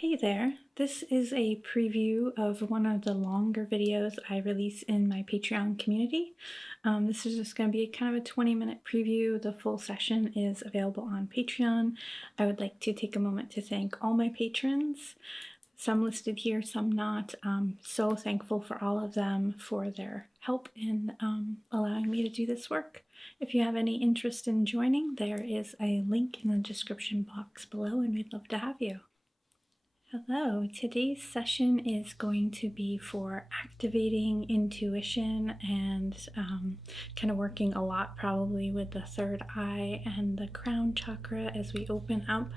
Hey there, this is a preview of one of the longer videos I release in my Patreon community. This is just going to be kind of a 20-minute preview. The full session is available on Patreon. I would like to take a moment to thank all my patrons, some listed here, some not. So thankful for all of them for their help in allowing me to do this work. If you have any interest in joining, there is a link in the description box below, and we'd love to have you. Hello, today's session is going to be for activating intuition and kind of working a lot probably with the third eye and the crown chakra as we open up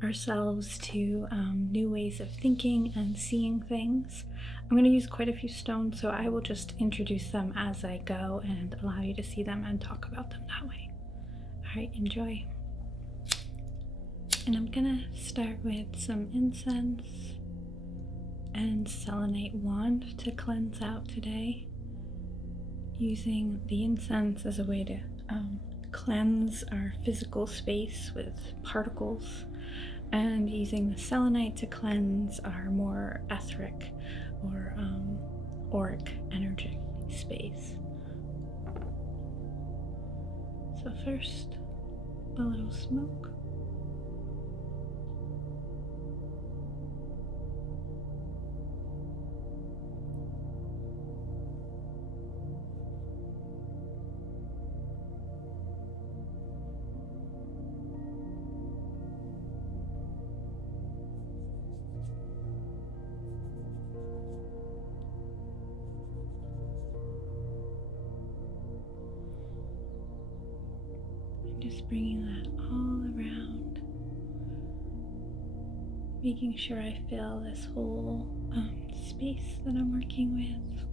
ourselves to new ways of thinking and seeing things. I'm going to use quite a few stones, so I will just introduce them as I go and allow you to see them and talk about them that way. All right, enjoy. And I'm gonna start with some incense and selenite wand to cleanse out today, using the incense as a way to cleanse our physical space with particles, and using the selenite to cleanse our more etheric or auric energy space. So first, a little smoke. Just bringing that all around, making sure I fill this whole space that I'm working with.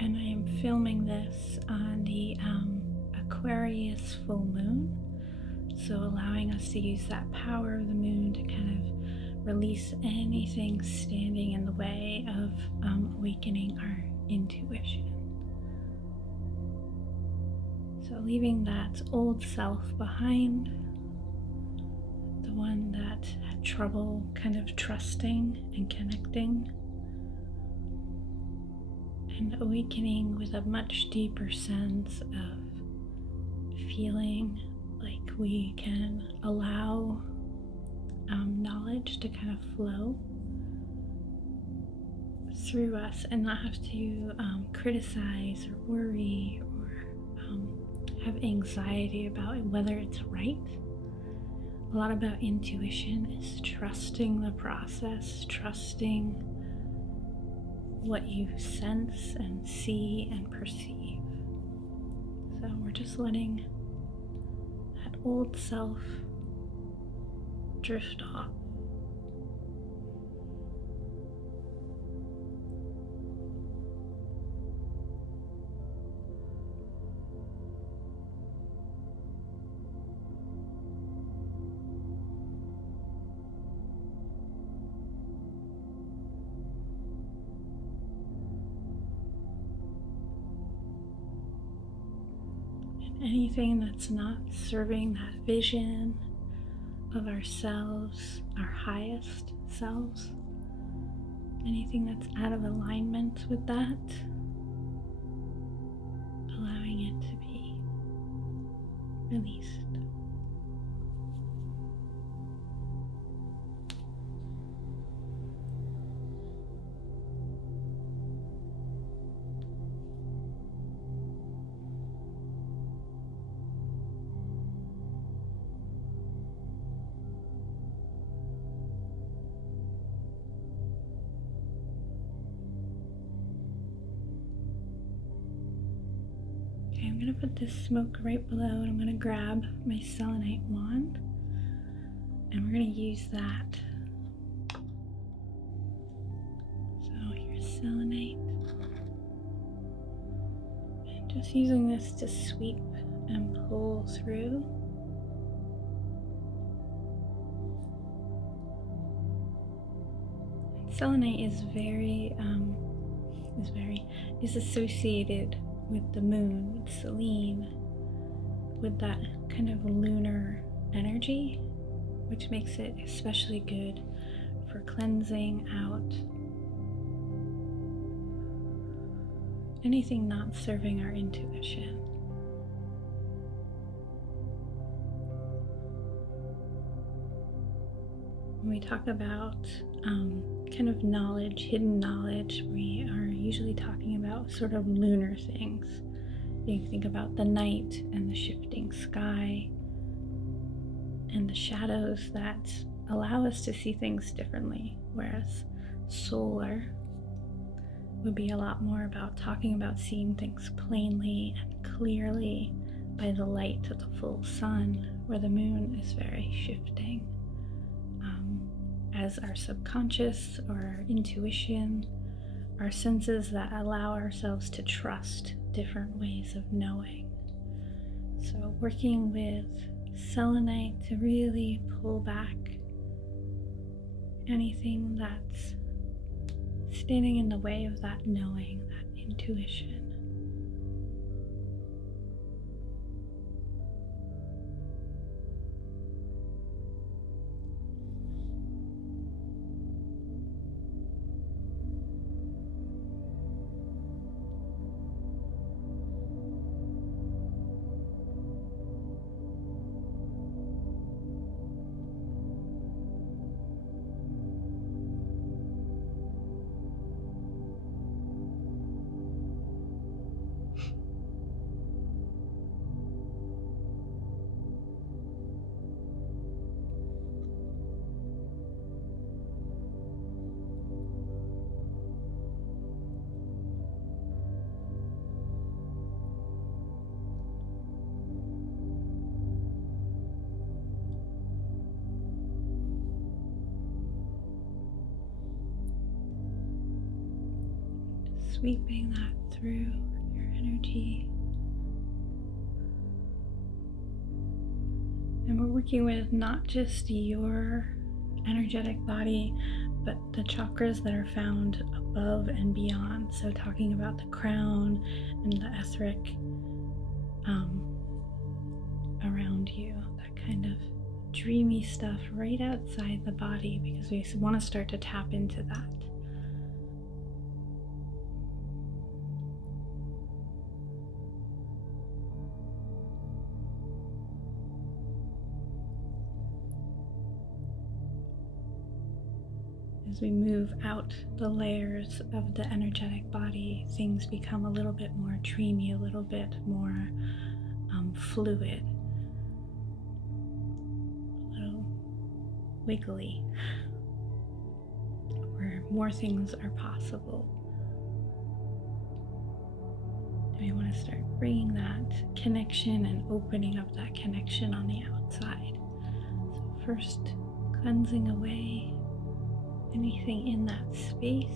And I am filming this on the Aquarius full moon, so allowing us to use that power of the moon to kind of release anything standing in the way of awakening our intuition. So leaving that old self behind, the one that had trouble kind of trusting and connecting, and awakening with a much deeper sense of feeling like we can allow knowledge to kind of flow through us and not have to criticize or worry or have anxiety about whether it's right. A lot about intuition is trusting the process, trusting what you sense and see and perceive. So we're just letting that old self drift off. And anything that's not serving that vision of ourselves, our highest selves, anything that's out of alignment with that, allowing it to be released. I'm going to put this smoke right below, and I'm going to grab my selenite wand, and we're going to use that. So here's selenite, and just using this to sweep and pull through. And selenite is associated with the moon, with Selene, with that kind of lunar energy, which makes it especially good for cleansing out anything not serving our intuition. When we talk about kind of knowledge, hidden knowledge, we are usually talking about sort of lunar things. You think about the night and the shifting sky and the shadows that allow us to see things differently, whereas solar would be a lot more about talking about seeing things plainly and clearly by the light of the full sun, where the moon is very shifting. As our subconscious or our intuition, our senses that allow ourselves to trust different ways of knowing. So working with selenite to really pull back anything that's standing in the way of that knowing, that intuition. Sweeping that through your energy. And we're working with not just your energetic body, but the chakras that are found above and beyond. So talking about the crown and the etheric around you, that kind of dreamy stuff right outside the body, because we want to start to tap into that. As we move out the layers of the energetic body, things become a little bit more dreamy, a little bit more fluid, a little wiggly, where more things are possible. And we want to start bringing that connection and opening up that connection on the outside. So first, cleansing away anything in that space.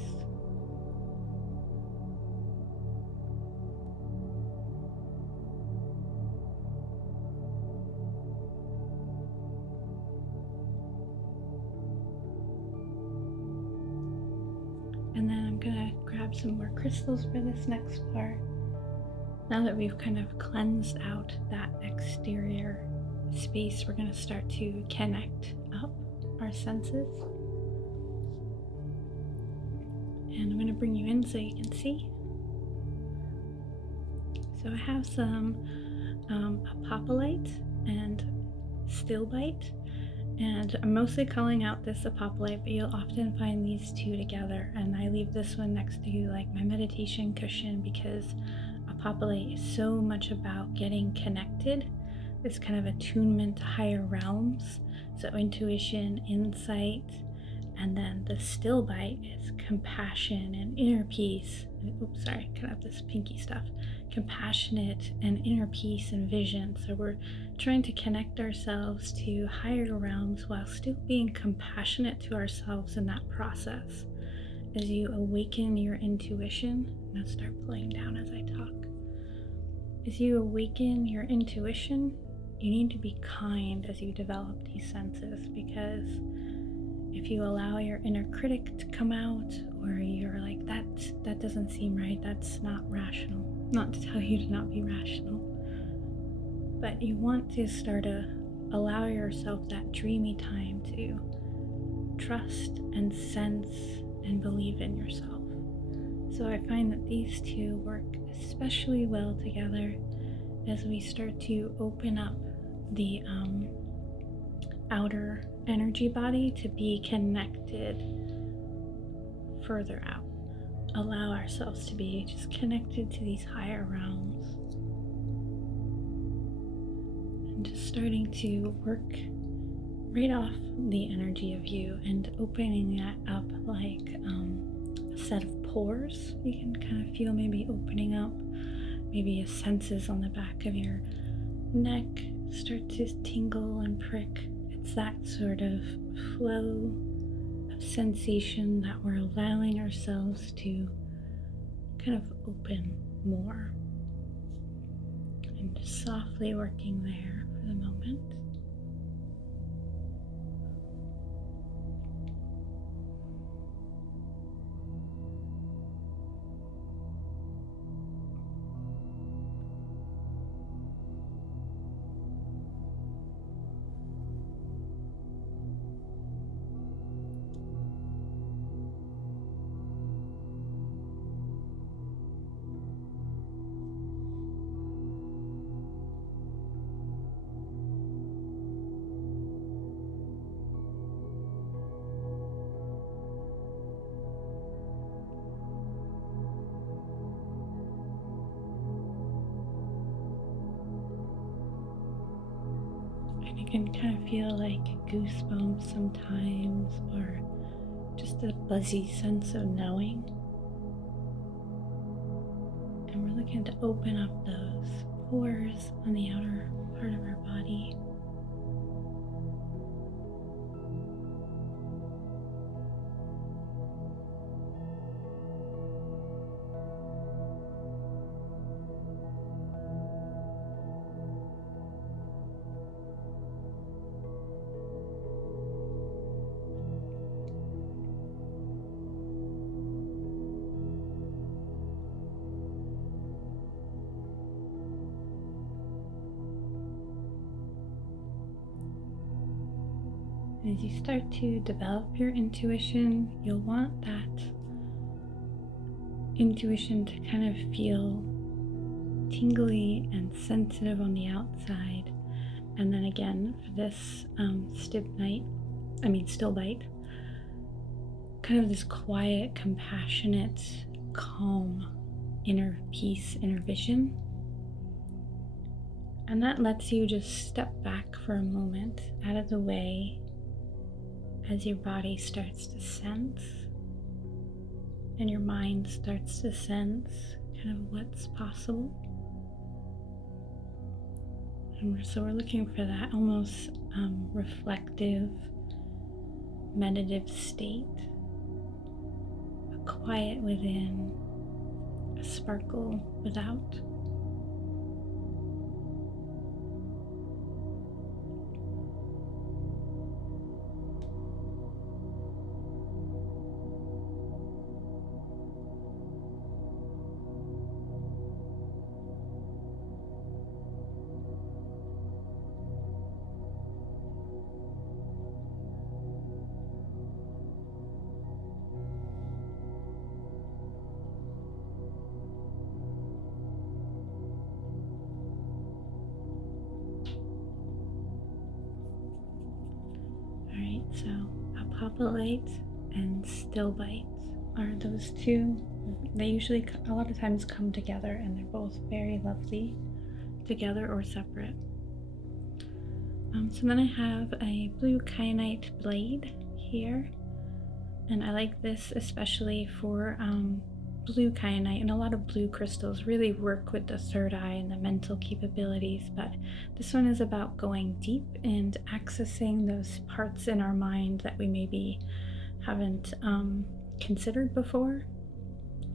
And then I'm gonna grab some more crystals for this next part. Now that we've kind of cleansed out that exterior space, we're gonna start to connect up our senses. And I'm going to bring you in so you can see. So I have some apophyllite and stilbite, and I'm mostly calling out this apophyllite, but you'll often find these two together, and I leave this one next to like my meditation cushion because apophyllite is so much about getting connected, this kind of attunement to higher realms, so intuition, insight. And then the stilbite is compassion and inner peace. Oops, sorry, cut out this pinky stuff. Compassionate and inner peace and vision. So we're trying to connect ourselves to higher realms while still being compassionate to ourselves in that process. As you awaken your intuition, I'm going to start pulling down as I talk. As you awaken your intuition, you need to be kind as you develop these senses, because if you allow your inner critic to come out, or you're like, that doesn't seem right, that's not rational, not to tell you to not be rational, but you want to start to allow yourself that dreamy time to trust and sense and believe in yourself. So I find that these two work especially well together as we start to open up the outer energy body to be connected further out. Allow ourselves to be just connected to these higher realms and just starting to work right off the energy of you and opening that up like a set of pores. You can kind of feel maybe opening up, maybe your senses on the back of your neck start to tingle and prick. It's that sort of flow of sensation that we're allowing ourselves to kind of open more, and just softly working there for the moment. And you can kind of feel like goosebumps sometimes, or just a buzzy sense of knowing. And we're looking to open up those pores on the outer part of our body. As you start to develop your intuition, you'll want that intuition to kind of feel tingly and sensitive on the outside. And then again, for this still bite, kind of this quiet, compassionate, calm inner peace, inner vision. And that lets you just step back for a moment out of the way as your body starts to sense and your mind starts to sense kind of what's possible. And so we're looking for that almost reflective, meditative state, a quiet within, a sparkle without. Alright, so apophyllite and still bites are those two. They usually a lot of times come together, and they're both very lovely together or separate. So then I have a blue kyanite blade here, and I like this especially for blue kyanite, and a lot of blue crystals really work with the third eye and the mental capabilities, but this one is about going deep and accessing those parts in our mind that we maybe haven't considered before.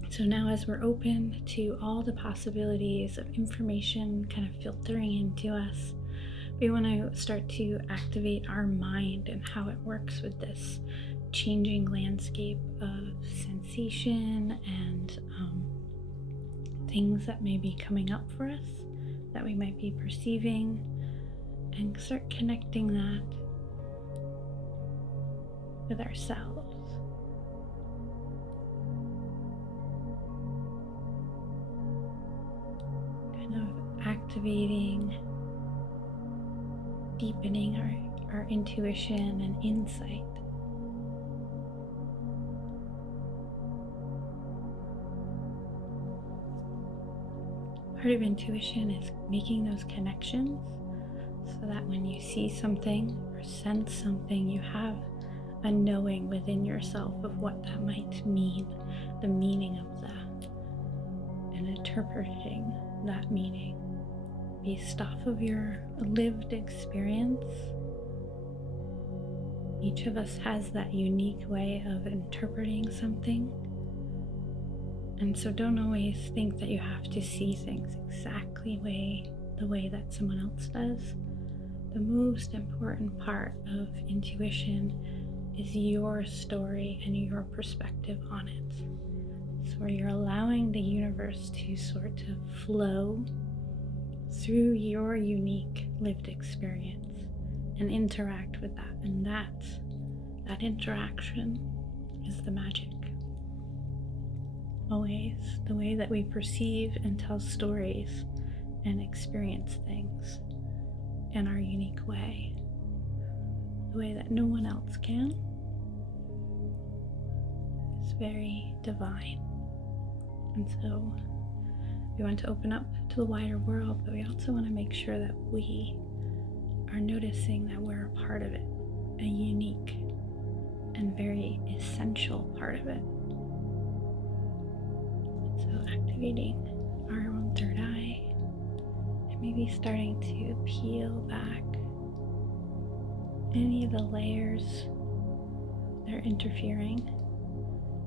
So now as we're open to all the possibilities of information kind of filtering into us, we want to start to activate our mind and how it works with this changing landscape of sensation and things that may be coming up for us, that we might be perceiving, and start connecting that with ourselves. Kind of activating, deepening our intuition and insight. Part of intuition is making those connections so that when you see something or sense something, you have a knowing within yourself of what that might mean, the meaning of that, and interpreting that meaning based off of your lived experience. Each of us has that unique way of interpreting something. And so don't always think that you have to see things exactly the way that someone else does. The most important part of intuition is your story and your perspective on it. So where you're allowing the universe to sort of flow through your unique lived experience and interact with that. And that interaction is the magic. Always the way that we perceive and tell stories and experience things in our unique way, the way that no one else can, is very divine. And so we want to open up to the wider world, but we also want to make sure that we are noticing that we're a part of it, a unique and very essential part of it. So activating our own third eye and maybe starting to peel back any of the layers that are interfering,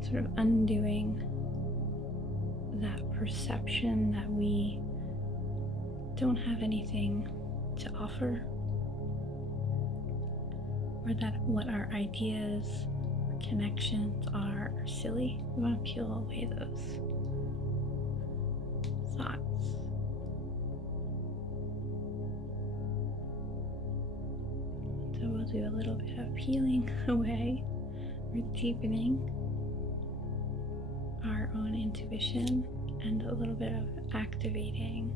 sort of undoing that perception that we don't have anything to offer, or that what our ideas or connections are silly. We want to peel away those thoughts. So we'll do a little bit of peeling away. We're deepening our own intuition and a little bit of activating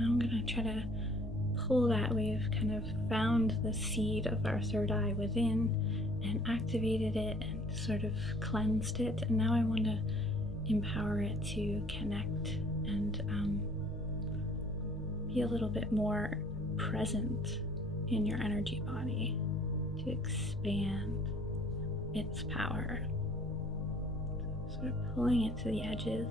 I'm going to try to pull that. We've kind of found the seed of our third eye within and activated it and sort of cleansed it. And now I want to empower it to connect and be a little bit more present in your energy body, to expand its power. Sort of pulling it to the edges.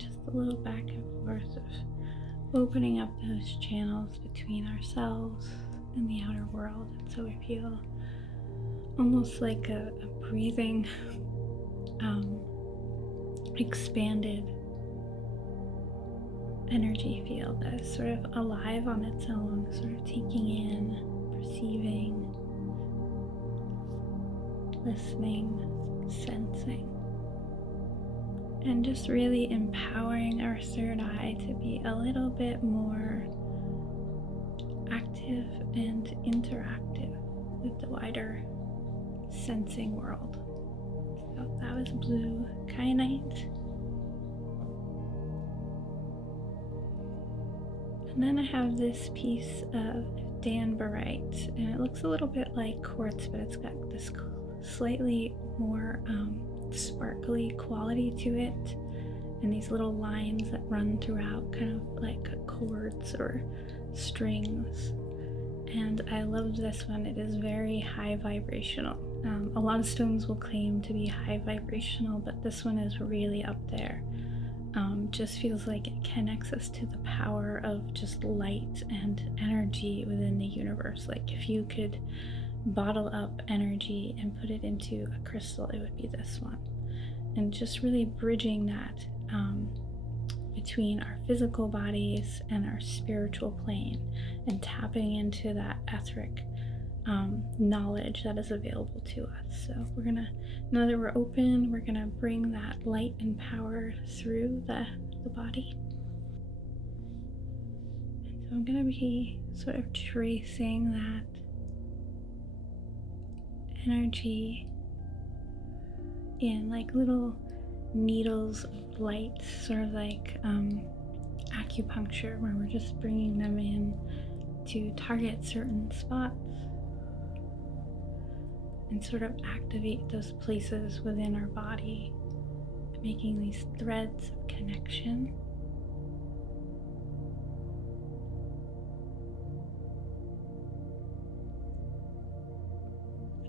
just a little back and forth of opening up those channels between ourselves and the outer world. And so we feel almost like a breathing, expanded energy field that is sort of alive on its own, sort of taking in, perceiving, listening, sensing, and just really empowering our third eye to be a little bit more active and interactive with the wider sensing world. So that was blue kyanite. And then I have this piece of danbarite, and it looks a little bit like quartz, but it's got this slightly more sparkly quality to it, and these little lines that run throughout, kind of like chords or strings. And I love this one. It is very high vibrational. A lot of stones will claim to be high vibrational, but this one is really up there. Just feels like it connects us to the power of just light and energy within the universe. Like if you could bottle up energy and put it into a crystal, it would be this one. And just really bridging that between our physical bodies and our spiritual plane, and tapping into that etheric knowledge that is available to us. So we're gonna, now that we're open, we're gonna bring that light and power through the body. And so I'm gonna be sort of tracing that energy in like little needles of light, sort of like acupuncture, where we're just bringing them in to target certain spots and sort of activate those places within our body, making these threads of connection.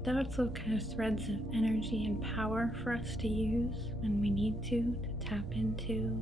But also kind of threads of energy and power for us to use when we need to tap into